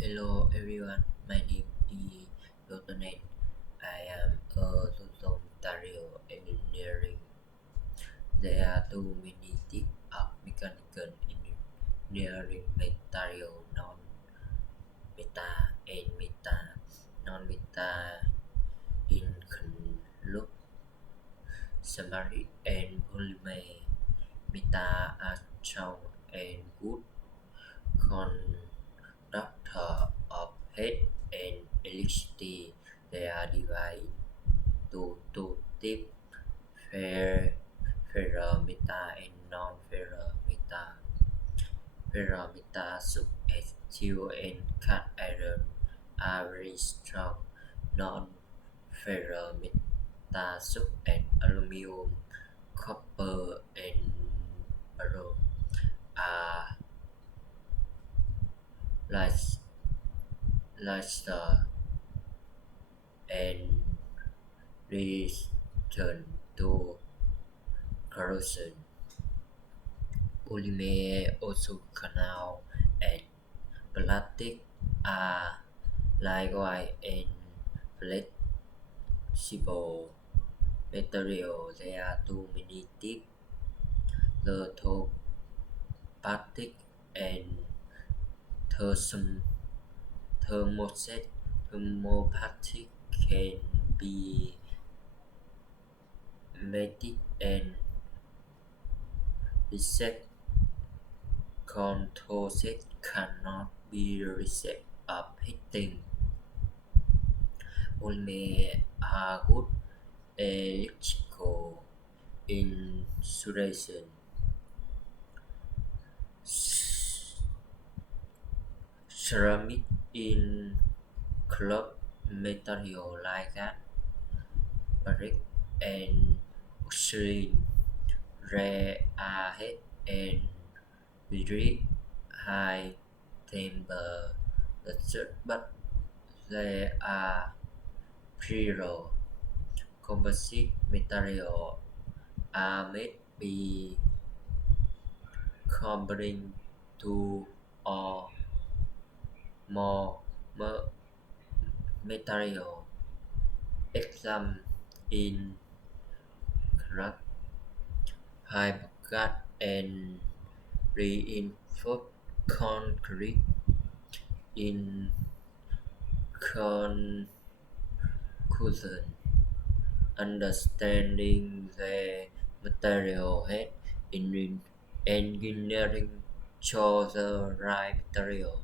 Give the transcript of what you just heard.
Hello everyone, my name is Lotanet. I am a system material engineering. There are two many types of mechanical engineering: material, non-meta, and meta. Non-meta include ceramic and polymer. Meta are strong and good conductor of heat and electricity. They are divided into two types: ferrometa and non-ferrometa. Ferrometa such as steel and cast iron are very strong. Non-ferrometa such as aluminum, copper, and barium are lighter and resistant to corrosion. Polymer, also known as plastic, are lightweight and flexible materials. There are too many types: thermoplastic and thermoset. Thermoplastic can be melted and resist. Composite cannot be resist of heating. Polymer are good electrical insulation. Ceramic include materials like glass, brick, and porcelain. Rare earth and very high temperature, but they are pure. Composite materials are made by combining two or more materials. Examples include fiberglass and reinforced concrete. In conclusion, understanding the material head in engineering shows the right material